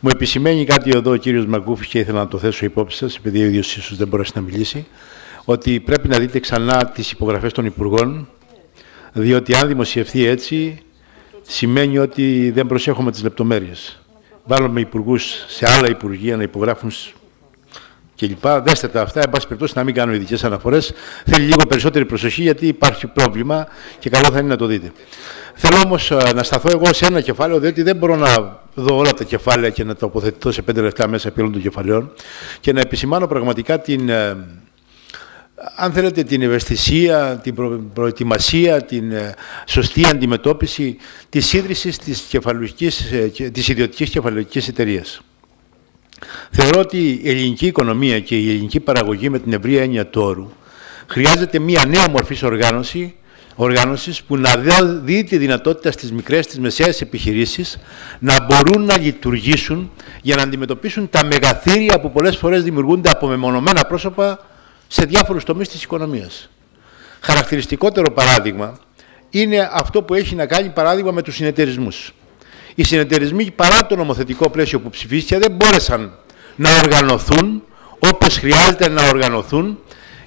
Μου επισημαίνει κάτι εδώ ο κύριος Μαγκούφης και ήθελα να το θέσω υπόψη σας, επειδή ο ίδιος ίσως δεν μπορέσει να μιλήσει, ότι πρέπει να δείτε ξανά τις υπογραφές των Υπουργών, διότι αν δημοσιευθεί έτσι, σημαίνει ότι δεν προσέχουμε τις λεπτομέρειες. Βάλουμε υπουργούς σε άλλα υπουργεία να υπογράφουν κλπ. Δέστε τα αυτά, εν πάση περιπτώσει να μην κάνω ειδικές αναφορές. Θέλει λίγο περισσότερη προσοχή, γιατί υπάρχει πρόβλημα και καλό θα είναι να το δείτε. Θέλω όμως να σταθώ εγώ σε ένα κεφάλαιο, διότι δεν μπορώ να δω όλα τα κεφάλαια και να τοποθετηθώ σε 5 λεπτά μέσα επί όλων των κεφαλαίων και να επισημάνω πραγματικά την, αν θέλετε, την ευαισθησία, την προετοιμασία, την σωστή αντιμετώπιση της ίδρυσης της ιδιωτικής κεφαλαιοκής εταιρείας. Θεωρώ ότι η ελληνική οικονομία και η ελληνική παραγωγή με την ευρία έννοια του όρου χρειάζεται μια νέα μορφή οργάνωσης που να δίνει τη δυνατότητα στις μικρές, στις μεσαίες επιχειρήσεις να μπορούν να λειτουργήσουν για να αντιμετωπίσουν τα μεγαθύρια που πολλές φορές δημιουργούνται από μεμονωμένα πρόσωπα σε διάφορους τομείς της οικονομίας. Χαρακτηριστικότερο παράδειγμα είναι αυτό που έχει να κάνει παράδειγμα με τους συνεταιρισμούς. Οι συνεταιρισμοί, παρά το νομοθετικό πλαίσιο που ψηφίστηκε, δεν μπόρεσαν να οργανωθούν όπως χρειάζεται να οργανωθούν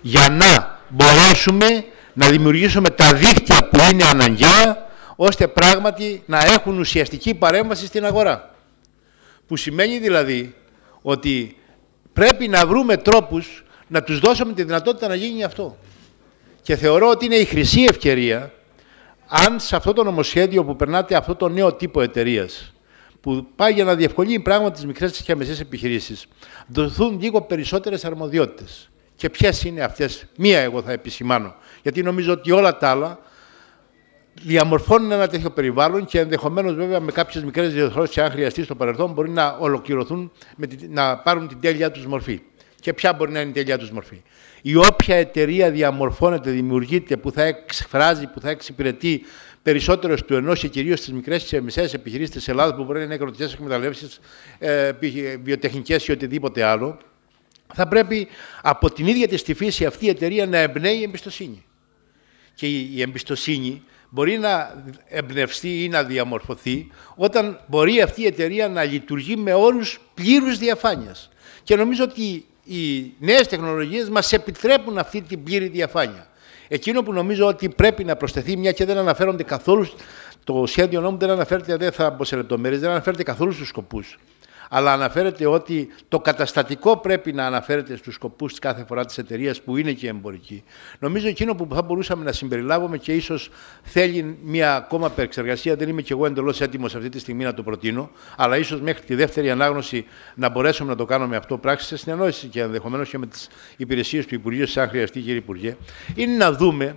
για να μπορέσουμε να δημιουργήσουμε τα δίκτυα που είναι αναγκαία, ώστε πράγματι να έχουν ουσιαστική παρέμβαση στην αγορά. Που σημαίνει δηλαδή ότι πρέπει να βρούμε τρόπους να τους δώσουμε τη δυνατότητα να γίνει αυτό. Και θεωρώ ότι είναι η χρυσή ευκαιρία, αν σε αυτό το νομοσχέδιο που περνάτε αυτό το νέο τύπο εταιρείας, που πάει για να διευκολύνει πράγματι τις μικρές και μεσαίες επιχειρήσεις, δοθούν λίγο περισσότερες αρμοδιότητες. Και ποιες είναι αυτές? Μία εγώ θα επισημάνω, γιατί νομίζω ότι όλα τα άλλα διαμορφώνουν ένα τέτοιο περιβάλλον και ενδεχομένως βέβαια με κάποιες μικρές διορθώσεις, αν χρειαστεί στο παρελθόν, μπορεί να ολοκληρωθούν, να πάρουν την τέλειά τους μορφή. Και ποια μπορεί να είναι η τέλειά τους μορφή? Η όποια εταιρεία διαμορφώνεται, δημιουργείται, που θα εκφράζει, που θα εξυπηρετεί περισσότερο του ενός και κυρίως στις μικρές και μεσαίες επιχειρήσεις της Ελλάδας, που μπορεί να είναι αγροτικές εκμεταλλεύσεις, βιοτεχνικές ή οτιδήποτε άλλο, θα πρέπει από την ίδια της τη φύση αυτή η εταιρεία να εμπνέει εμπιστοσύνη. Και η εμπιστοσύνη μπορεί να εμπνευστεί ή να διαμορφωθεί όταν μπορεί αυτή η εταιρεία να λειτουργεί με όρους πλήρους διαφάνειας. Και νομίζω ότι οι νέες τεχνολογίες μας επιτρέπουν αυτή την πλήρη διαφάνεια. Εκείνο που νομίζω ότι πρέπει να προσθεθεί, μια και δεν αναφέρονται καθόλου, το σχέδιο νόμου δεν αναφέρεται, δεν θα μπω σε λεπτομέρειες, δεν αναφέρεται καθόλου στους σκοπούς. Αλλά αναφέρεται ότι το καταστατικό πρέπει να αναφέρεται στους σκοπούς κάθε φορά της εταιρείας που είναι και εμπορική. Νομίζω εκείνο που θα μπορούσαμε να συμπεριλάβουμε και ίσως θέλει μια ακόμα επεξεργασία, δεν είμαι και εγώ εντελώς έτοιμος αυτή τη στιγμή να το προτείνω, αλλά ίσως μέχρι τη δεύτερη ανάγνωση να μπορέσουμε να το κάνουμε αυτό πράξη σε συνεννόηση και ενδεχομένως και με τις υπηρεσίες του Υπουργείου, αν χρειαστεί, κύριε Υπουργέ, είναι να δούμε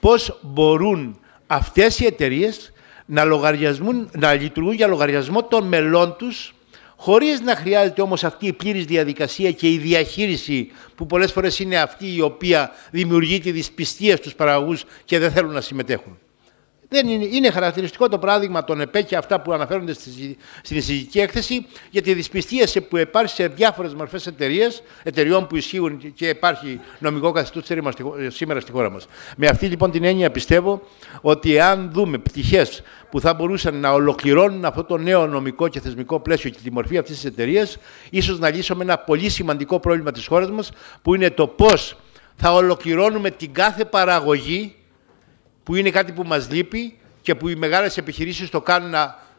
πώς μπορούν αυτές οι εταιρείες να λειτουργούν για λογαριασμό των μελών τους, χωρίς να χρειάζεται όμως αυτή η πλήρης διαδικασία και η διαχείριση που πολλές φορές είναι αυτή η οποία δημιουργεί τη δυσπιστία στους παραγωγούς και δεν θέλουν να συμμετέχουν. Δεν είναι χαρακτηριστικό το παράδειγμα των ΕΠΕ και αυτά που αναφέρονται στην εισηγητική έκθεση για τη δυσπιστία που υπάρχει σε διάφορες μορφές εταιριών που ισχύουν και υπάρχει νομικό καθεστώς σήμερα στη χώρα μας. Με αυτή λοιπόν την έννοια πιστεύω ότι αν δούμε πτυχές που θα μπορούσαν να ολοκληρώνουν αυτό το νέο νομικό και θεσμικό πλαίσιο και τη μορφή αυτής της εταιρείας, ίσως να λύσουμε ένα πολύ σημαντικό πρόβλημα της χώρας μας, που είναι το πώς θα ολοκληρώνουμε την κάθε παραγωγή, που είναι κάτι που μας λείπει και που οι μεγάλες επιχειρήσεις το κάνουν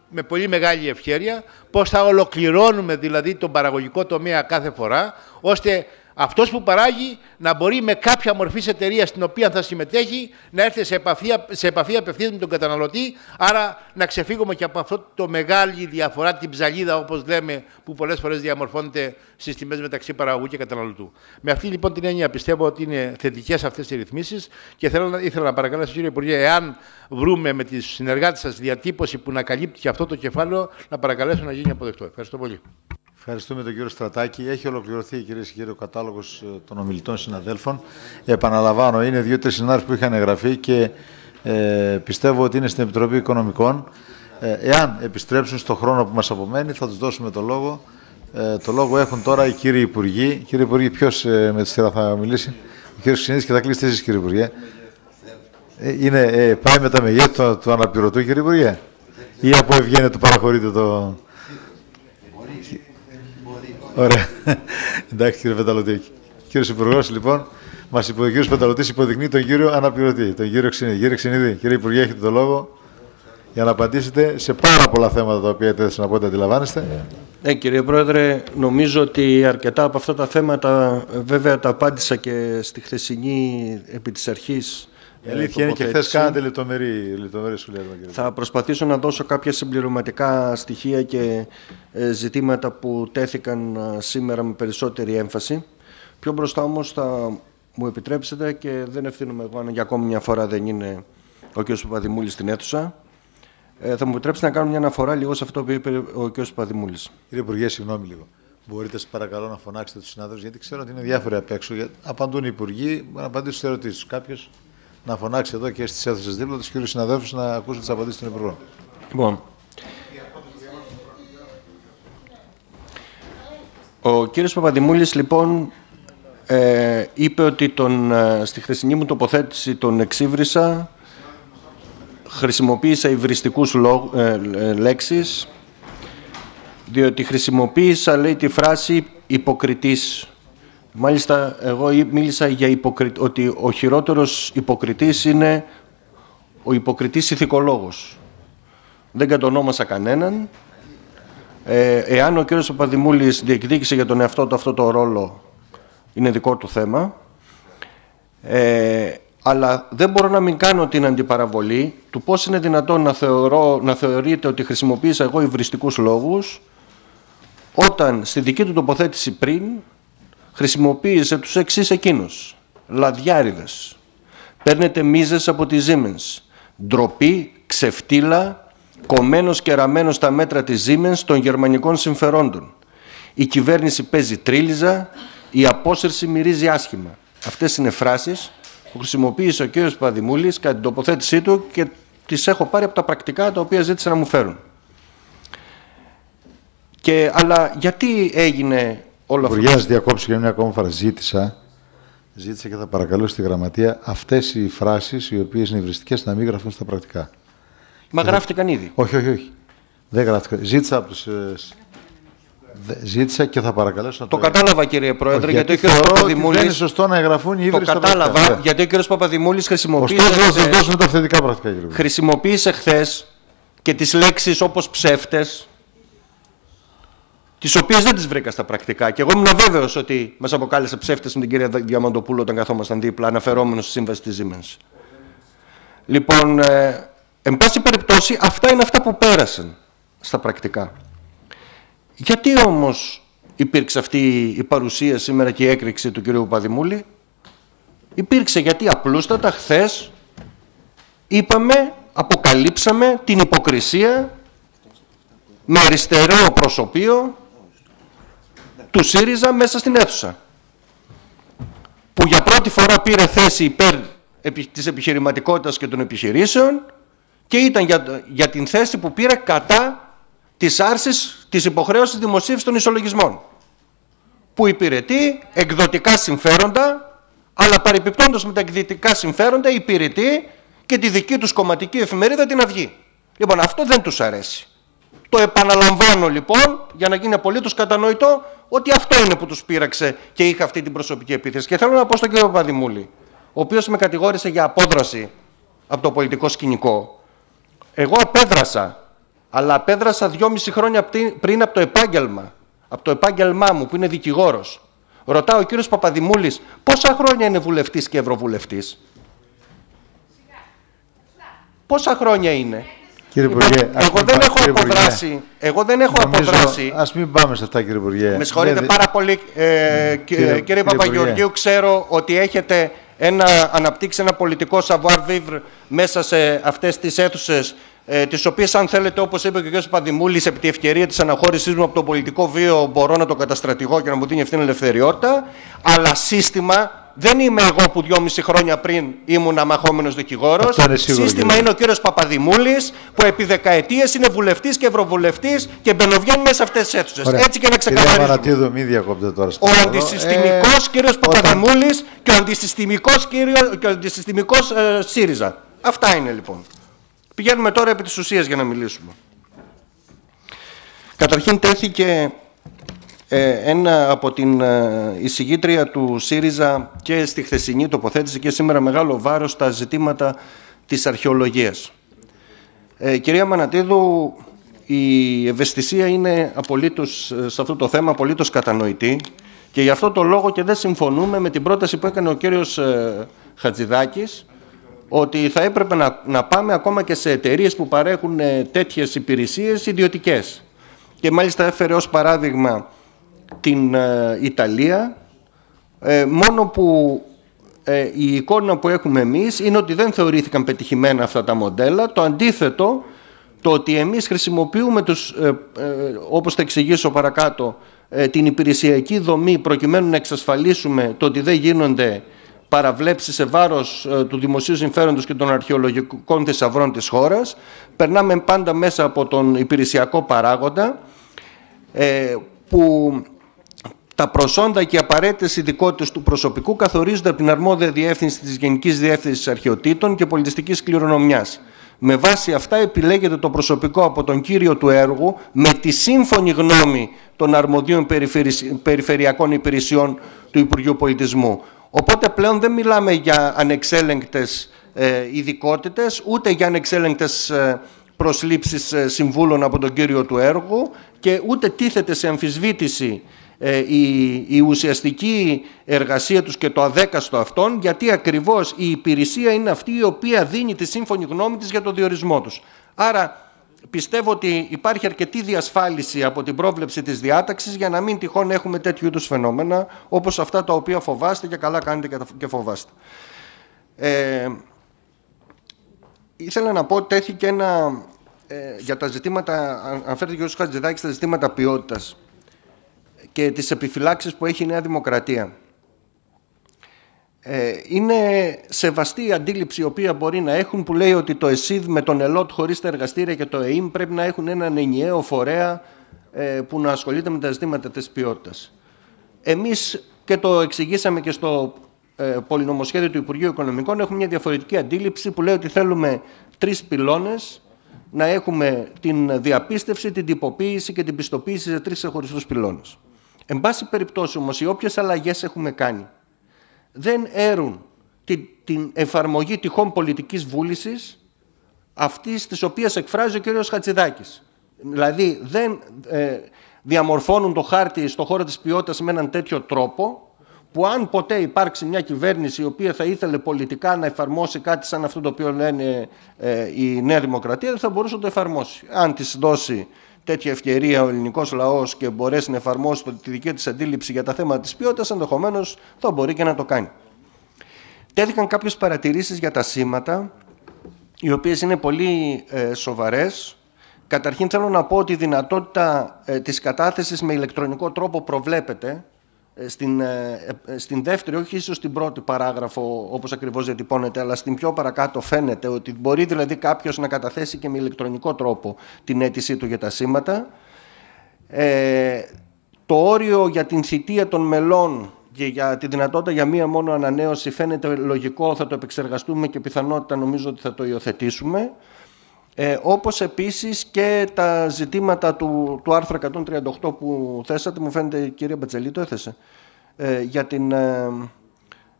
με πολύ μεγάλη ευχέρεια, πώς θα ολοκληρώνουμε δηλαδή τον παραγωγικό τομέα κάθε φορά, ώστε αυτός που παράγει να μπορεί με κάποια μορφή εταιρεία στην οποία θα συμμετέχει να έρθει σε επαφή απευθείας με τον καταναλωτή, άρα να ξεφύγουμε και από αυτό το μεγάλη διαφορά, την ψαλίδα όπως λέμε, που πολλές φορές διαμορφώνεται στις τιμές μεταξύ παραγωγού και καταναλωτού. Με αυτή λοιπόν την έννοια πιστεύω ότι είναι θετικές αυτές οι ρυθμίσεις και ήθελα να παρακαλέσω, κύριε Υπουργέ, εάν βρούμε με τις συνεργάτες σας διατύπωση που να καλύπτει και αυτό το κεφάλαιο, να παρακαλέσω να γίνει αποδεκτό. Ευχαριστώ πολύ. Ευχαριστούμε τον κύριο Στρατάκη. Έχει ολοκληρωθεί, κυρίες και κύριοι, ο κατάλογος των ομιλητών συναδέλφων. Επαναλαμβάνω, είναι 2-3 συνάδελφοι που είχαν εγγραφεί και πιστεύω ότι είναι στην Επιτροπή Οικονομικών. Εάν επιστρέψουν στον χρόνο που μας απομένει, θα τους δώσουμε το λόγο. Το λόγο έχουν τώρα οι κύριοι Υπουργοί. Κύριε Υπουργοί, ποιος με τη σειρά θα μιλήσει? Ο κύριος Ξινίδης, και θα κλείσετε εσείς, κύριε Υπουργέ. Πάει με τα μεγέθη του αναπληρωτού, κύριε Υπουργέ, ή από ευγένεια του παραχωρείτε το... Ωραία. Εντάξει, κύριε Πεταλωτή. Κύριος Υπουργός, λοιπόν, ο κύριος Πεταλωτής υποδεικνύει τον κύριο αναπληρωτή, τον κύριο Ξενίδη. Κύριε Ξενίδη, κύριε Υπουργέ, έχετε το λόγο για να απαντήσετε σε πάρα πολλά θέματα τα οποία έθεσαν από ό,τι αντιλαμβάνεστε. Ναι, κύριε Πρόεδρε, νομίζω ότι αρκετά από αυτά τα θέματα βέβαια τα απάντησα και στη χθεσινή επί της αρχής. Η αλήθεια είναι και χθες κάνατε λεπτομερή σχολεία. Θα προσπαθήσω να δώσω κάποια συμπληρωματικά στοιχεία και ζητήματα που τέθηκαν σήμερα με περισσότερη έμφαση. Πιο μπροστά όμως θα μου επιτρέψετε, και δεν ευθύνομαι εγώ αν για ακόμη μια φορά δεν είναι ο κ. Παπαδημούλης στην αίθουσα, θα μου επιτρέψετε να κάνω μια αναφορά λίγο σε αυτό που είπε ο κ. Παπαδημούλης. Κύριε Υπουργέ, συγγνώμη λίγο. Μπορείτε, σας παρακαλώ, να φωνάξετε τους συνάδελφους, γιατί ξέρω ότι είναι διάφοροι απ' έξω. Απαντούν οι υπουργοί, να απαντήσουν στις ερωτήσεις. Κάποιος να φωνάξει εδώ και στις αίθουσες δίπλα τους κύριους συναδέλφους να ακούσουν τις απαντήσεις των υπουργών. Λοιπόν, ο κύριος Παπαδημούλης, λοιπόν, είπε ότι στη χθεσινή μου τοποθέτηση τον εξύβρισα, χρησιμοποίησα υβριστικούς λέξεις, διότι χρησιμοποίησα, λέει, τη φράση υποκριτής. Μάλιστα, εγώ μίλησα για ότι ο χειρότερος υποκριτής είναι ο υποκριτής ηθικολόγος. Δεν κατονόμασα κανέναν. Εάν ο κ. Παπαδημούλης διεκδίκησε για τον εαυτό του αυτό το ρόλο, είναι δικό του θέμα. Αλλά δεν μπορώ να μην κάνω την αντιπαραβολή του πώς είναι δυνατόν να θεωρείτε ότι χρησιμοποίησα εγώ υβριστικούς λόγους, όταν στη δική του τοποθέτηση πριν χρησιμοποίησε τους εξής εκείνους: λαδιάριδες, παίρνετε μίζες από τη Siemens, ντροπή, ξεφτύλα, κομμένος και ραμμένος στα μέτρα της Siemens των γερμανικών συμφερόντων. Η κυβέρνηση παίζει τρίλιζα, η απόσυρση μυρίζει άσχημα. Αυτές είναι φράσεις που χρησιμοποίησε ο κ. Παπαδημούλης κατά την τοποθέτησή του και τις έχω πάρει από τα πρακτικά τα οποία ζήτησε να μου φέρουν. Αλλά γιατί έγινε όλο αυτό? Υπουργέ, διακόψω για μια ακόμα φορά. Ζήτησα και θα παρακαλώ στη Γραμματεία αυτές οι φράσεις, οι οποίες είναι υβριστικές, να μην γραφούν στα πρακτικά. Μα γράφτηκαν ήδη. Όχι. Δεν γράφτηκαν. Ζήτησα και θα παρακαλέσω να το κατάλαβα, κύριε Πρόεδρε, γιατί ο κ. Παπαδημούλης. Δεν είναι σωστό να εγγραφούν οι ύβριστες. Το κατάλαβα, γιατί ο κ. Παπαδημούλης χρησιμοποίησε χθες και τις λέξεις όπως ψεύτες, τις οποίες δεν τις βρήκα στα πρακτικά. Και εγώ ήμουν βέβαιος ότι μας αποκάλεσε ψεύτες με την κυρία Διαμαντοπούλου όταν καθόμασταν δίπλα, αναφερόμενος στη σύμβαση της Siemens. Λοιπόν, εν πάση περιπτώσει, αυτά είναι αυτά που πέρασαν στα πρακτικά. Γιατί όμως υπήρξε αυτή η παρουσία σήμερα και η έκρηξη του κυρίου Παπαδημούλη? Υπήρξε γιατί απλούστατα χθες αποκαλύψαμε την υποκρισία με αριστερό προσωπείο του ΣΥΡΙΖΑ μέσα στην αίθουσα, που για πρώτη φορά πήρε θέση υπέρ της επιχειρηματικότητας και των επιχειρήσεων, και ήταν για την θέση που πήρε κατά της άρσης της υποχρέωσης δημοσίευσης των ισολογισμών, που υπηρετεί εκδοτικά συμφέροντα, αλλά παρεπιπτόντως με τα εκδοτικά συμφέροντα υπηρετεί και τη δική τους κομματική εφημερίδα, την Αυγή. Λοιπόν, αυτό δεν τους αρέσει. Το επαναλαμβάνω, λοιπόν, για να γίνει απολύτως κατανοητό ότι αυτό είναι που τους πείραξε και είχα αυτή την προσωπική επίθεση. Και θέλω να πω στον κύριο Παπαδημούλη, ο οποίος με κατηγόρησε για απόδραση από το πολιτικό σκηνικό. Εγώ απέδρασα, αλλά απέδρασα 2,5 χρόνια πριν από το επάγγελμά μου, που είναι δικηγόρος. Ρωτάω ο κύριος Παπαδημούλης πόσα χρόνια είναι βουλευτής και ευρωβουλευτής? Πόσα χρόνια είναι? Κύριε Υπουργέ, εγώ δεν έχω αποδράσει. Ας μην πάμε σε αυτά, κύριε Υπουργέ. Με συγχωρείτε πάρα πολύ, κύριε Παπαγεωργίου. Ξέρω ότι έχετε αναπτύξει ένα πολιτικό savoir-vivre μέσα σε αυτές τις αίθουσες, τις οποίες, αν θέλετε, όπως είπε και ο κ. Παπαδημούλης, επί τη ευκαιρία της αναχώρησής μου από το πολιτικό βίο μπορώ να το καταστρατηγώ και να μου δίνει ευθύνη ελευθεριότητα, αλλά σύστημα δεν είμαι εγώ που 2,5 χρόνια πριν ήμουν αμαχόμενος δικηγόρος. Σύστημα είναι ο κύριος Παπαδημούλης, που επί δεκαετίες είναι βουλευτής και ευρωβουλευτής και μπαινοβγαίνει μέσα σε αυτές τις αίθουσες. Έτσι και να ξεκαθαρίσουμε. Ο αντισυστημικός κύριος Παπαδημούλης και ο αντισυστημικός ΣΥΡΙΖΑ. Αυτά είναι, λοιπόν. Πηγαίνουμε τώρα επί της ουσίας για να μιλήσουμε. Καταρχήν τέθηκε ένα από την εισηγήτρια του ΣΥΡΙΖΑ και στη χθεσινή τοποθέτηση και σήμερα μεγάλο βάρος στα ζητήματα της αρχαιολογίας. Κυρία Μανατίδου, η ευαισθησία είναι απολύτως, σε αυτό το θέμα απολύτως κατανοητή και γι' αυτό το λόγο και δεν συμφωνούμε με την πρόταση που έκανε ο κύριος Χατζηδάκης ότι θα έπρεπε να πάμε ακόμα και σε εταιρείες που παρέχουν τέτοιες υπηρεσίες ιδιωτικές. Και μάλιστα έφερε ως παράδειγμα την Ιταλία, μόνο που η εικόνα που έχουμε εμείς είναι ότι δεν θεωρήθηκαν πετυχημένα αυτά τα μοντέλα. Το αντίθετο, το ότι εμείς χρησιμοποιούμε όπως θα εξηγήσω παρακάτω, την υπηρεσιακή δομή προκειμένου να εξασφαλίσουμε το ότι δεν γίνονται παραβλέψεις σε βάρος του δημοσίου συμφέροντος και των αρχαιολογικών θησαυρών της χώρας. Περνάμε πάντα μέσα από τον υπηρεσιακό παράγοντα, που τα προσόντα και οι απαραίτητες ειδικότητες του προσωπικού καθορίζονται από την αρμόδια διεύθυνση της Γενικής Διεύθυνσης Αρχαιοτήτων και Πολιτιστικής Κληρονομιάς. Με βάση αυτά επιλέγεται το προσωπικό από τον κύριο του έργου με τη σύμφωνη γνώμη των αρμοδίων περιφερειακών υπηρεσιών του Υπουργείου Πολιτισμού. Οπότε πλέον δεν μιλάμε για ανεξέλεγκτες ειδικότητες, ούτε για ανεξέλεγκτες προσλήψεις συμβούλων από τον κύριο του έργου και ούτε τίθεται σε αμφισβήτηση η ουσιαστική εργασία τους και το αδέκαστο αυτών, γιατί ακριβώς η υπηρεσία είναι αυτή η οποία δίνει τη σύμφωνη γνώμη της για το διορισμό τους. Άρα πιστεύω ότι υπάρχει αρκετή διασφάλιση από την πρόβλεψη της διάταξης για να μην τυχόν έχουμε τέτοιου είδους φαινόμενα όπως αυτά τα οποία φοβάστε και καλά κάνετε και φοβάστε. Ήθελα να πω ότι τέθηκε ένα για τα ζητήματα, αναφέρθηκε ο κ. Χατζηδάκης στα ζητήματα ποιότητας και τις επιφυλάξεις που έχει η Νέα Δημοκρατία. Είναι σεβαστή η αντίληψη η οποία μπορεί να έχουν, που λέει ότι το ΕΣΥΔ με τον ΕΛΟΤ χωρίς τα εργαστήρια και το ΕΙΜ πρέπει να έχουν έναν ενιαίο φορέα που να ασχολείται με τα ζητήματα της ποιότητας. Εμείς, και το εξηγήσαμε και στο πολυνομοσχέδιο του Υπουργείου Οικονομικών, έχουμε μια διαφορετική αντίληψη που λέει ότι θέλουμε 3 πυλώνες, να έχουμε την διαπίστευση, την τυποποίηση και την πιστοποίηση σε 3 ξεχωριστούς πυλώνες. Εν πάση περιπτώσει όμως, οι όποιες αλλαγές έχουμε κάνει δεν έρουν την εφαρμογή τυχόν πολιτικής βούλησης αυτής της οποίας εκφράζει ο κ. Χατζηδάκης. Δηλαδή δεν διαμορφώνουν το χάρτη στον χώρο της ποιότητας με έναν τέτοιο τρόπο που αν ποτέ υπάρξει μια κυβέρνηση η οποία θα ήθελε πολιτικά να εφαρμόσει κάτι σαν αυτό το οποίο λένε η Νέα Δημοκρατία, δεν θα μπορούσε να το εφαρμόσει. Αν της δώσει τέτοια ευκαιρία ο ελληνικός λαός και μπορέσει να εφαρμόσει τη δική της αντίληψη για τα θέματα της ποιότητας, ενδεχομένως θα μπορεί και να το κάνει. Τέθηκαν κάποιες παρατηρήσεις για τα σήματα, οι οποίες είναι πολύ σοβαρές. Καταρχήν θέλω να πω ότι η δυνατότητα της κατάθεσης με ηλεκτρονικό τρόπο προβλέπεται στην δεύτερη, όχι ίσως στην πρώτη παράγραφο όπως ακριβώς διατυπώνεται, αλλά στην πιο παρακάτω φαίνεται ότι μπορεί δηλαδή κάποιος να καταθέσει και με ηλεκτρονικό τρόπο την αίτησή του για τα σήματα. Το όριο για την θητεία των μελών και για τη δυνατότητα για μία μόνο ανανέωση φαίνεται λογικό, θα το επεξεργαστούμε και πιθανότητα νομίζω ότι θα το υιοθετήσουμε. Όπως επίσης και τα ζητήματα του άρθρου 138 που θέσατε, μου φαίνεται η κυρία Μπατζελή το έθεσε,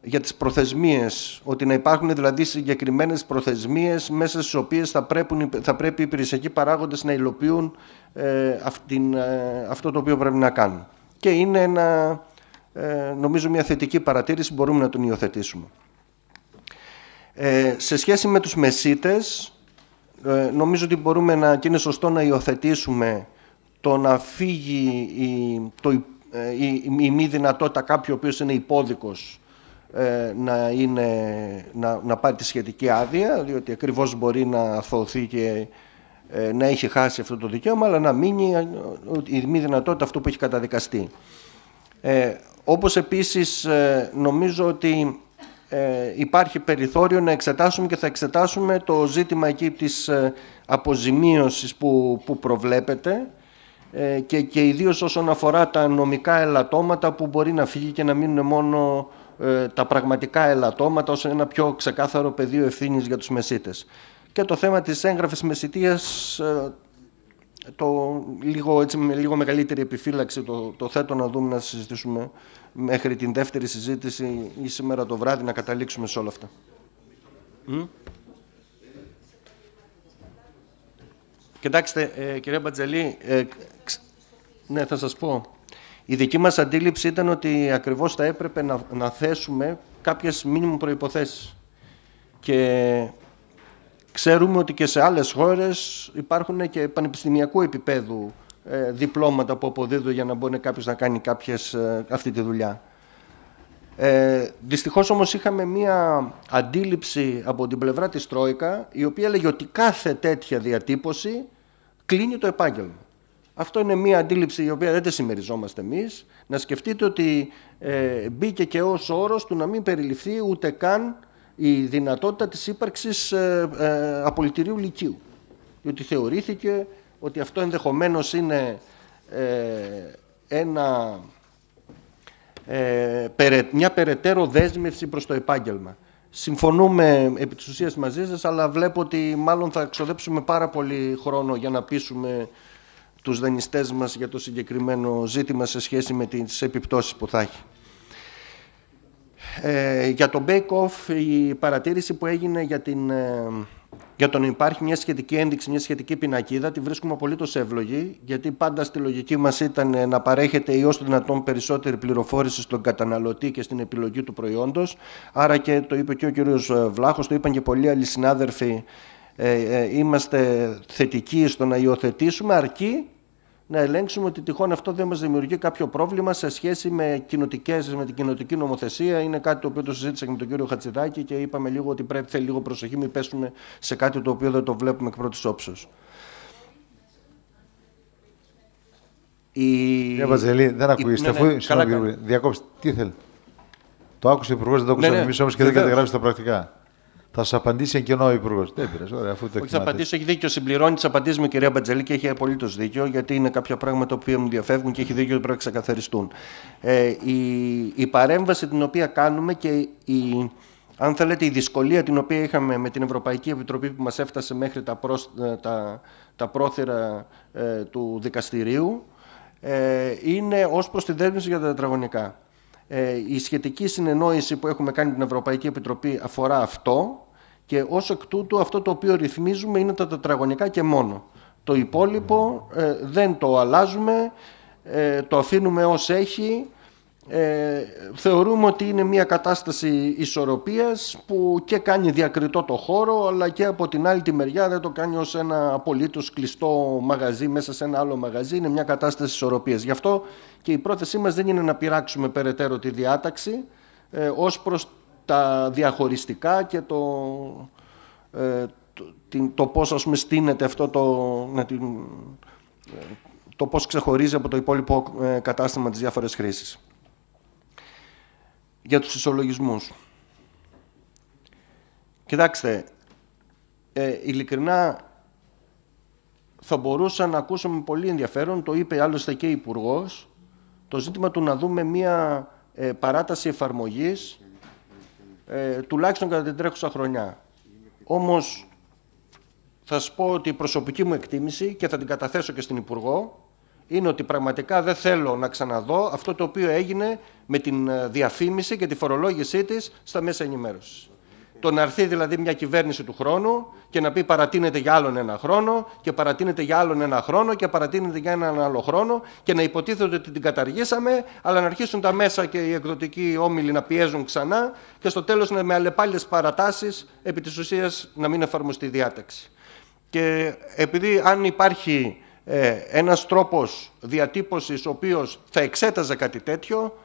για τις προθεσμίες, ότι να υπάρχουν δηλαδή συγκεκριμένες προθεσμίες μέσα στις οποίες θα πρέπει οι υπηρεσιακοί παράγοντες να υλοποιούν αυτό το οποίο πρέπει να κάνουν. Και είναι νομίζω μια θετική παρατήρηση, μπορούμε να τον υιοθετήσουμε. Σε σχέση με τους μεσίτες, νομίζω ότι μπορούμε και είναι σωστό να υιοθετήσουμε το να φύγει η μη δυνατότητα κάποιου ο οποίος είναι υπόδικος να πάρει τη σχετική άδεια, διότι ακριβώς μπορεί να αθωωθεί και να έχει χάσει αυτό το δικαίωμα, αλλά να μείνει η μη δυνατότητα αυτού που έχει καταδικαστεί. Όπως επίσης νομίζω ότι υπάρχει περιθώριο να εξετάσουμε και θα εξετάσουμε το ζήτημα εκεί της αποζημίωσης που προβλέπεται και ιδίως όσον αφορά τα νομικά ελαττώματα που μπορεί να φύγει και να μείνουν μόνο τα πραγματικά ελαττώματα ως ένα πιο ξεκάθαρο πεδίο ευθύνης για τους μεσίτες. Και το θέμα της έγγραφης μεσιτείας με λίγο μεγαλύτερη επιφύλαξη το θέτω να δούμε, να συζητήσουμε μέχρι την δεύτερη συζήτηση ή σήμερα το βράδυ να καταλήξουμε σε όλα αυτά. Κοιτάξτε, κυρία Μπατζαλή, ναι, θα σας πω. Η δική μας αντίληψη ήταν ότι ακριβώς θα έπρεπε να θέσουμε κάποιες μίνιμουμ προϋποθέσεις. Και ξέρουμε ότι και σε άλλες χώρες υπάρχουν και πανεπιστημιακού επίπεδου διπλώματα που αποδίδουν για να μπορεί κάποιος να κάνει αυτή τη δουλειά. Δυστυχώς όμως είχαμε μία αντίληψη από την πλευρά της Τρόικα, η οποία έλεγε ότι κάθε τέτοια διατύπωση κλείνει το επάγγελμα. Αυτό είναι μία αντίληψη η οποία δεν τη συμμεριζόμαστε εμείς. Να σκεφτείτε ότι μπήκε και ως όρος του να μην περιληφθεί ούτε καν η δυνατότητα της ύπαρξης απολυτηρίου λυκείου. Διότι θεωρήθηκε ότι αυτό ενδεχομένως είναι μια περαιτέρω δέσμευση προς το επάγγελμα. Συμφωνούμε επί της ουσίας μαζί σας, αλλά βλέπω ότι μάλλον θα ξοδέψουμε πάρα πολύ χρόνο για να πείσουμε τους δανειστές μας για το συγκεκριμένο ζήτημα σε σχέση με τις επιπτώσεις που θα έχει. Για το bake-off, η παρατήρηση που έγινε για το να υπάρχει μια σχετική ένδειξη, μια σχετική πινακίδα, τη βρίσκουμε απολύτως εύλογη, γιατί πάντα στη λογική μας ήταν να παρέχεται ή όσο δυνατόν περισσότερη πληροφόρηση στον καταναλωτή και στην επιλογή του προϊόντος. Άρα και το είπε και ο κύριος Βλάχος, το είπαν και πολλοί άλλοι συνάδελφοι, είμαστε θετικοί στο να υιοθετήσουμε, αρκεί να ελέγξουμε ότι τυχόν αυτό δεν μας δημιουργεί κάποιο πρόβλημα σε σχέση με την κοινοτική νομοθεσία. Είναι κάτι το οποίο το συζήτησα και με τον κύριο Χατζηδάκη και είπαμε λίγο ότι θέλει λίγο προσοχή, μην πέσουμε σε κάτι το οποίο δεν το βλέπουμε εκ πρώτης όψεως. Κύριε Μπατζαλή, δεν ακούγεστε. Διακόψτε, τι θέλει. Το άκουσε ο Υπουργός, δεν το ακούσαμε εμείς όμως και δεν καταγράφει στα πρακτικά. Θα σας απαντήσει εν κενό ο Υπουργός. Δεν πειράζει, ωραία, αφού το όχι, θα απαντήσω, έχει δίκιο. Συμπληρώνει τις απαντήσεις με κυρία Μπατζαλή και έχει απολύτως δίκιο, γιατί είναι κάποια πράγματα που μου διαφεύγουν και έχει δίκιο ότι πρέπει να ξεκαθαριστούν. Η παρέμβαση την οποία κάνουμε και αν θέλετε, η δυσκολία την οποία είχαμε με την Ευρωπαϊκή Επιτροπή που μας έφτασε μέχρι τα πρόθυρα του δικαστηρίου είναι ως προς τη δέσμευση για τα τετραγωνικά. Η σχετική συνεννόηση που έχουμε κάνει με την Ευρωπαϊκή Επιτροπή αφορά αυτό και ως εκ τούτου αυτό το οποίο ρυθμίζουμε είναι τα τετραγωνικά και μόνο. Το υπόλοιπο δεν το αλλάζουμε, το αφήνουμε ως έχει. Θεωρούμε ότι είναι μια κατάσταση ισορροπίας που και κάνει διακριτό το χώρο, αλλά και από την άλλη τη μεριά δεν το κάνει ως ένα απολύτως κλειστό μαγαζί μέσα σε ένα άλλο μαγαζί. Είναι μια κατάσταση ισορροπίας. Γι' αυτό και η πρόθεσή μας δεν είναι να πειράξουμε περαιτέρω τη διάταξη ως προς τα διαχωριστικά και το πώς, ας πούμε, στείνεται αυτό το πώς ξεχωρίζει από το υπόλοιπο κατάστημα τις διάφορες χρήσεις. Για τους ισολογισμούς. Κοιτάξτε, ειλικρινά θα μπορούσα να ακούσω με πολύ ενδιαφέρον, το είπε άλλωστε και η Υπουργός, το ζήτημα του να δούμε μία παράταση εφαρμογής τουλάχιστον κατά την τρέχουσα χρονιά. Όμως θα σας πω ότι η προσωπική μου εκτίμηση, και θα την καταθέσω και στην Υπουργό, είναι ότι πραγματικά δεν θέλω να ξαναδώ αυτό το οποίο έγινε με την διαφήμιση και τη φορολόγησή της στα μέσα ενημέρωσης. Το να έρθει δηλαδή μια κυβέρνηση του χρόνου και να πει παρατείνεται για άλλον ένα χρόνο και παρατείνεται για άλλον ένα χρόνο και παρατείνεται για έναν άλλο χρόνο και να υποτίθεται ότι την καταργήσαμε, αλλά να αρχίσουν τα μέσα και οι εκδοτικοί όμιλοι να πιέζουν ξανά και στο τέλος με αλλεπάλληλες παρατάσεις επί της ουσίας να μην εφαρμοστεί η διάταξη. Και επειδή αν υπάρχει ένας τρόπος διατύπωσης ο οποίος θα εξέταζε κάτι τέτοιο,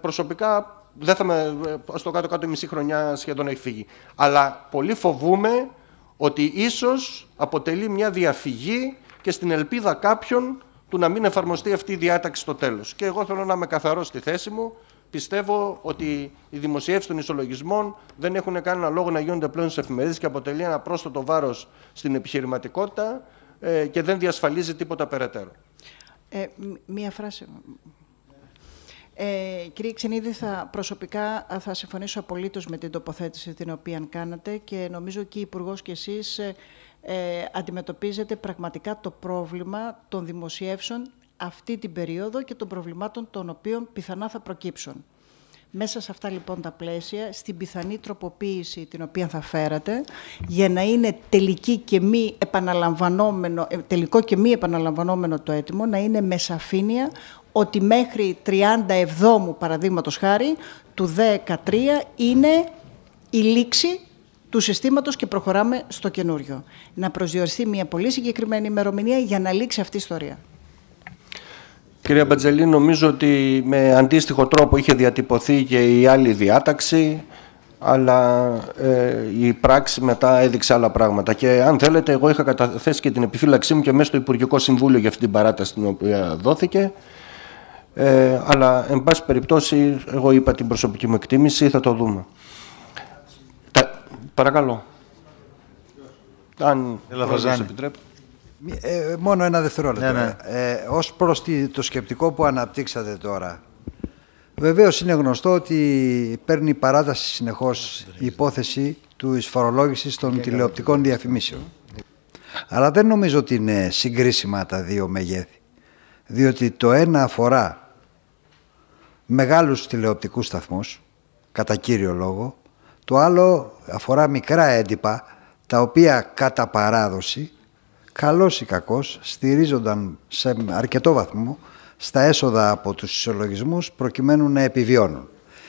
προσωπικά δεν θα στο κάτω-κάτω η μισή χρονιά σχεδόν έχει φύγει. Αλλά πολύ φοβούμαι ότι ίσως αποτελεί μια διαφυγή και στην ελπίδα κάποιων του να μην εφαρμοστεί αυτή η διάταξη στο τέλος. Και εγώ θέλω να είμαι καθαρός στη θέση μου. Πιστεύω ότι οι δημοσιεύσεις των ισολογισμών δεν έχουν κανένα λόγο να γίνονται πλέον στις εφημερίδες και αποτελεί ένα πρόσθετο βάρος στην επιχειρηματικότητα και δεν διασφαλίζει τίποτα περαιτέρω. Μία φράση. Κύριε Ξενίδη, προσωπικά θα συμφωνήσω απολύτως με την τοποθέτηση την οποία κάνατε και νομίζω και η Υπουργός και εσείς αντιμετωπίζετε πραγματικά το πρόβλημα των δημοσιεύσεων αυτή την περίοδο και των προβλημάτων των οποίων πιθανά θα προκύψουν. Μέσα σε αυτά λοιπόν τα πλαίσια, στην πιθανή τροποποίηση την οποία θα φέρατε, για να είναι τελικό και μη επαναλαμβανόμενο το αίτημο, να είναι με σαφήνεια ότι μέχρι 37ου παραδείγματος χάρη του 2013 είναι η λήξη του συστήματος και προχωράμε στο καινούριο. Να προσδιοριστεί μια πολύ συγκεκριμένη ημερομηνία για να λήξει αυτή η ιστορία. Κυρία Μπατζελή, νομίζω ότι με αντίστοιχο τρόπο είχε διατυπωθεί και η άλλη διάταξη, αλλά η πράξη μετά έδειξε άλλα πράγματα. Και αν θέλετε, εγώ είχα καταθέσει και την επιφύλαξή μου και μέσα στο Υπουργικό Συμβούλιο για αυτή την παράταση την οποία δόθηκε. Αλλά, εν πάση περιπτώσει, εγώ είπα την προσωπική μου εκτίμηση, θα το δούμε. Παρακαλώ. Αν σας επιτρέπει. Μόνο ένα δευτερόλεπτο. Ναι. Ως προς το σκεπτικό που αναπτύξατε τώρα, βεβαίως είναι γνωστό ότι παίρνει παράταση συνεχώς η υπόθεση της φορολόγησης των τηλεοπτικών διαφημίσεων. Αλλά δεν νομίζω ότι είναι συγκρίσιμα τα δύο μεγέθη. Διότι το ένα αφορά μεγάλους τηλεοπτικούς σταθμούς, κατά κύριο λόγο, το άλλο αφορά μικρά έντυπα, τα οποία κατά παράδοση, καλός ή κακός, στηρίζονταν σε αρκετό βαθμό στα έσοδα από τους ισολογισμούς προκειμένου να επιβιώνουν.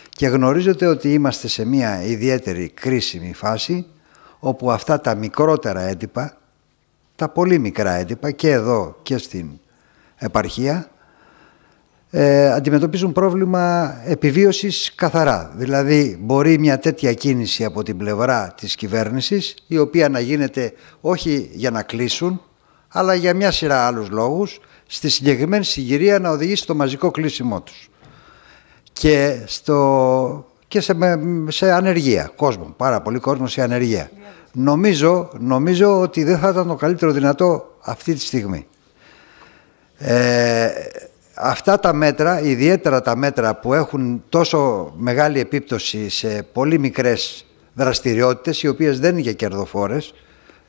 Και γνωρίζετε ότι είμαστε σε μια ιδιαίτερη κρίσιμη φάση, όπου αυτά τα μικρότερα έντυπα, τα πολύ μικρά έντυπα και εδώ και στην επαρχία, αντιμετωπίζουν πρόβλημα επιβίωσης καθαρά. Δηλαδή μπορεί μια τέτοια κίνηση από την πλευρά της κυβέρνησης, η οποία να γίνεται όχι για να κλείσουν, αλλά για μια σειρά άλλους λόγους, στη συγκεκριμένη συγκυρία να οδηγήσει στο μαζικό κλείσιμό τους. Και σε ανεργία κόσμο, πάρα πολύ κόσμο σε ανεργία. Νομίζω ότι δεν θα ήταν το καλύτερο δυνατό αυτή τη στιγμή. Αυτά τα μέτρα, ιδιαίτερα τα μέτρα που έχουν τόσο μεγάλη επίπτωση σε πολύ μικρές δραστηριότητες, οι οποίες δεν είναι και κερδοφόρες,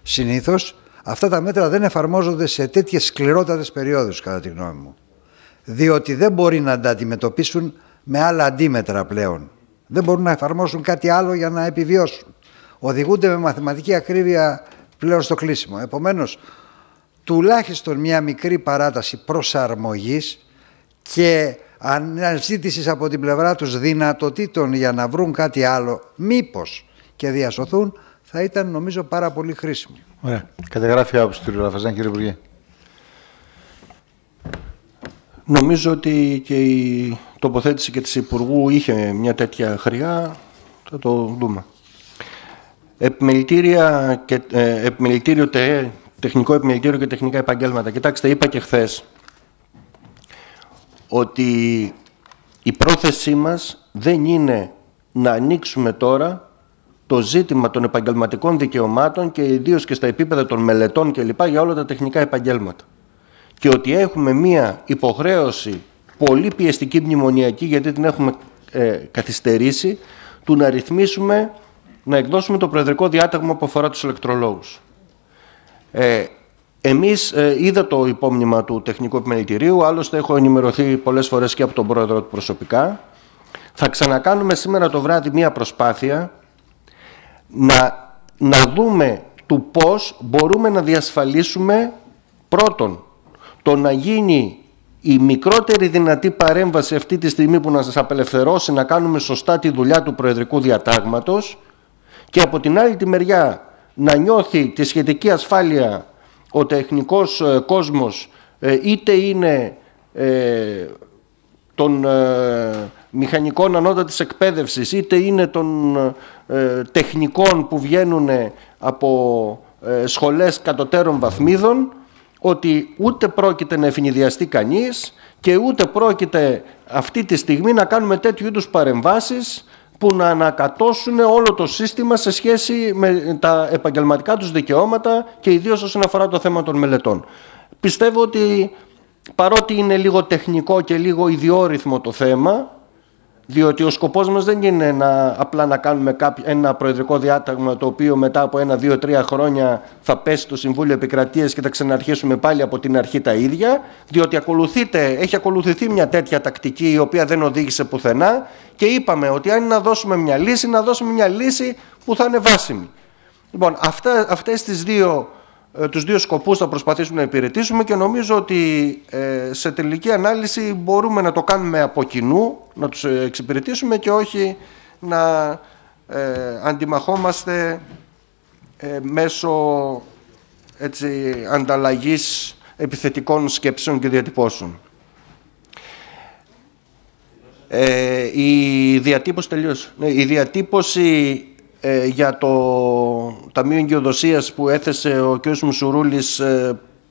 συνήθως, αυτά τα μέτρα δεν εφαρμόζονται σε τέτοιες σκληρότατες περιόδους, κατά τη γνώμη μου. Διότι δεν μπορεί να τα αντιμετωπίσουν με άλλα αντίμετρα πλέον. Δεν μπορούν να εφαρμόσουν κάτι άλλο για να επιβιώσουν. Οδηγούνται με μαθηματική ακρίβεια πλέον στο κλείσιμο. Επομένως, τουλάχιστον μια μικρή παράταση προσαρμογής και αναζήτησης από την πλευρά τους δυνατοτήτων για να βρουν κάτι άλλο, μήπως και διασωθούν, θα ήταν νομίζω πάρα πολύ χρήσιμο. Ωραία. Καταγράφει άποψη του κ. Λαφαζάν, κύριε Υπουργέ. Νομίζω ότι και η τοποθέτηση και της Υπουργού είχε μια τέτοια χρειά. Θα το δούμε. Τεχνικό επιμελητήριο και τεχνικά επαγγέλματα. Κοιτάξτε, είπα και χθες ότι η πρόθεσή μας δεν είναι να ανοίξουμε τώρα το ζήτημα των επαγγελματικών δικαιωμάτων και ιδίως και στα επίπεδα των μελετών κλπ. Για όλα τα τεχνικά επαγγέλματα. Και ότι έχουμε μία υποχρέωση πολύ πιεστική μνημονιακή, γιατί την έχουμε καθυστερήσει, του να ρυθμίσουμε, να εκδώσουμε το προεδρικό διάταγμα που αφορά τους ηλεκτρολόγους. Εμείς είδα το υπόμνημα του τεχνικού επιμελητηρίου, άλλωστε έχω ενημερωθεί πολλές φορές και από τον πρόεδρο του προσωπικά. Θα ξανακάνουμε σήμερα το βράδυ μία προσπάθεια να δούμε του πώς μπορούμε να διασφαλίσουμε πρώτον το να γίνει η μικρότερη δυνατή παρέμβαση αυτή τη στιγμή που να σας απελευθερώσει να κάνουμε σωστά τη δουλειά του προεδρικού διατάγματος και από την άλλη τη μεριά να νιώθει τη σχετική ασφάλεια ο τεχνικός κόσμος, είτε είναι των μηχανικών ανώτατης εκπαίδευσης, είτε είναι των τεχνικών που βγαίνουν από σχολές κατωτέρων βαθμίδων, ότι ούτε πρόκειται να ευνηδιαστεί κανείς και ούτε πρόκειται αυτή τη στιγμή να κάνουμε τέτοιου είδους παρεμβάσεις που να ανακατώσουν όλο το σύστημα σε σχέση με τα επαγγελματικά τους δικαιώματα και ιδίως όσον αφορά το θέμα των μελετών. Πιστεύω ότι παρότι είναι λίγο τεχνικό και λίγο ιδιόρυθμο το θέμα, Διότι ο σκοπός μας δεν είναι απλά να κάνουμε ένα προεδρικό διάταγμα το οποίο μετά από 1, 2, 3 χρόνια θα πέσει το Συμβούλιο Επικρατείας και θα ξαναρχίσουμε πάλι από την αρχή τα ίδια, διότι έχει ακολουθηθεί μια τέτοια τακτική η οποία δεν οδήγησε πουθενά και είπαμε ότι αν να δώσουμε μια λύση, να δώσουμε μια λύση που θα είναι βάσιμη. Λοιπόν, τους δύο σκοπούς θα προσπαθήσουμε να υπηρετήσουμε και νομίζω ότι σε τελική ανάλυση μπορούμε να το κάνουμε από κοινού, να τους εξυπηρετήσουμε και όχι να αντιμαχόμαστε μέσω ανταλλαγής επιθετικών σκέψεων και διατυπώσεων. Η διατύπωση τελείωσε. Η διατύπωση για το Ταμείο Εγκυοδοσίας που έθεσε ο κ. Μουσουρούλης,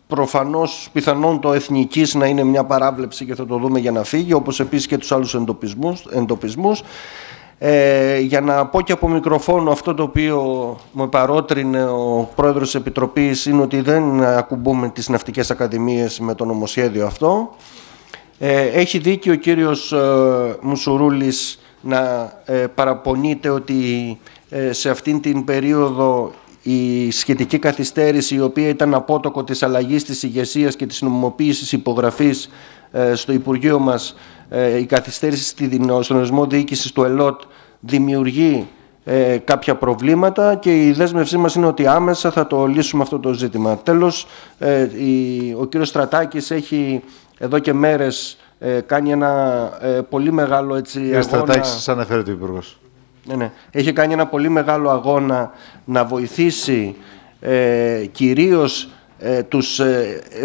προφανώς πιθανόν το εθνικής να είναι μια παράβλεψη και θα το δούμε για να φύγει, όπως επίσης και τους άλλους εντοπισμούς. Για να πω και από μικροφόνο αυτό το οποίο μου παρότρινε ο πρόεδρος της Επιτροπής είναι ότι δεν ακουμπούμε τις ναυτικές ακαδημίες με το νομοσχέδιο αυτό. Έχει δίκιο ο κύριος Μουσουρούλης να παραπονείται ότι σε αυτήν την περίοδο η σχετική καθυστέρηση, η οποία ήταν απότοκο της αλλαγής της ηγεσίας και της νομιμοποίησης υπογραφής στο Υπουργείο μας, η καθυστέρηση στον ορισμό διοίκησης του ΕΛΟΤ δημιουργεί κάποια προβλήματα και η δέσμευσή μας είναι ότι άμεσα θα το λύσουμε αυτό το ζήτημα. Τέλος, ο κύριος Στρατάκης έχει εδώ και μέρες κάνει ένα πολύ μεγάλο αγώνα. Στρατάκης, σας αναφέρεται ο Υπουργός. Ναι. Έχει κάνει ένα πολύ μεγάλο αγώνα να βοηθήσει κυρίως τους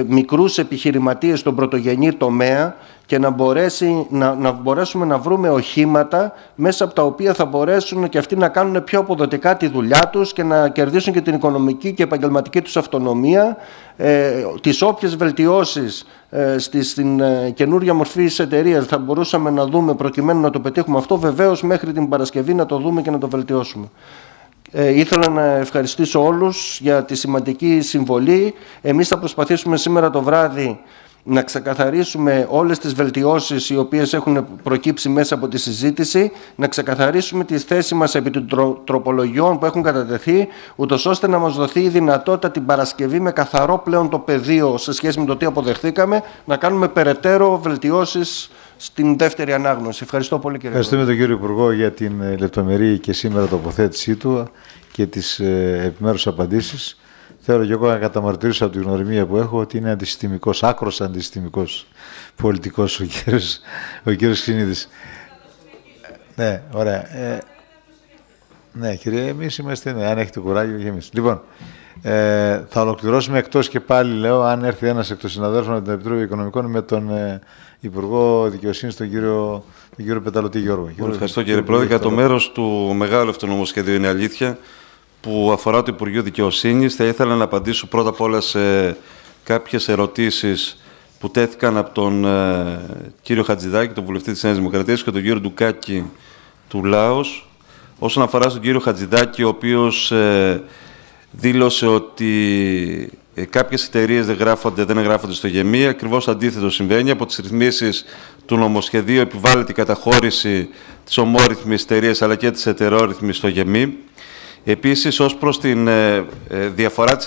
μικρούς επιχειρηματίες στον πρωτογενή τομέα και να μπορέσουμε να βρούμε οχήματα μέσα από τα οποία θα μπορέσουν και αυτοί να κάνουν πιο αποδοτικά τη δουλειά τους και να κερδίσουν και την οικονομική και επαγγελματική τους αυτονομία, τις όποιες βελτιώσεις στην καινούργια μορφή της εταιρείας θα μπορούσαμε να δούμε προκειμένου να το πετύχουμε αυτό, βεβαίως μέχρι την Παρασκευή να το δούμε και να το βελτιώσουμε. Ήθελα να ευχαριστήσω όλους για τη σημαντική συμβολή. Εμείς θα προσπαθήσουμε σήμερα το βράδυ να ξεκαθαρίσουμε όλες τις βελτιώσεις οι οποίες έχουν προκύψει μέσα από τη συζήτηση, να ξεκαθαρίσουμε τη θέση μας επί των τροπολογιών που έχουν κατατεθεί, ούτως ώστε να μας δοθεί η δυνατότητα την Παρασκευή με καθαρό πλέον το πεδίο σε σχέση με το τι αποδεχθήκαμε, να κάνουμε περαιτέρω βελτιώσεις στην δεύτερη ανάγνωση. Ευχαριστώ πολύ, κύριε Ευχαριστούμε τον κύριο Υπουργό για την λεπτομερή και σήμερα τοποθέτησή του και τις επιμέρους απαντήσεις. Θέλω και εγώ να καταμαρτυρήσω από τη γνωριμία που έχω ότι είναι αντισυστημικός, άκρος αντισυστημικός πολιτικός ο κύριος Ξινίδης. Ναι, ωραία. Ναι, κύριε, εμείς είμαστε, ναι, αν έχετε κουράγιο και εμείς. Λοιπόν, θα ολοκληρώσουμε εκτός και πάλι, λέω, αν έρθει ένας εκ των συναδέλφων από την Επιτροπή Οικονομικών με τον Υπουργό Δικαιοσύνης, τον κύριο Πεταλωτή Γιώργο. Ευχαριστώ, κύριε Πρόεδρε. Για το μέρος του μεγάλου αυτονομοσχεδίου είναι αλήθεια, που αφορά το Υπουργείο Δικαιοσύνης. Θα ήθελα να απαντήσω πρώτα απ' όλα σε κάποιες ερωτήσεις που τέθηκαν από τον κύριο Χατζηδάκη, τον βουλευτή της Νέας Δημοκρατίας, και τον κύριο Ντουκάκη του ΛΑΟΣ. Όσον αφορά στον κύριο Χατζηδάκη, ο οποίος δήλωσε ότι κάποιες εταιρείες δεν εγγράφονται στο ΓΕΜΗ, ακριβώς αντίθετο συμβαίνει. Από τις ρυθμίσεις του νομοσχεδίου επιβάλλεται η καταχώρηση της ομόρυθμης εταιρείας αλλά και της ετερόρυθμης στο ΓΕΜΗ. Επίσης, ως προς την διαφορά της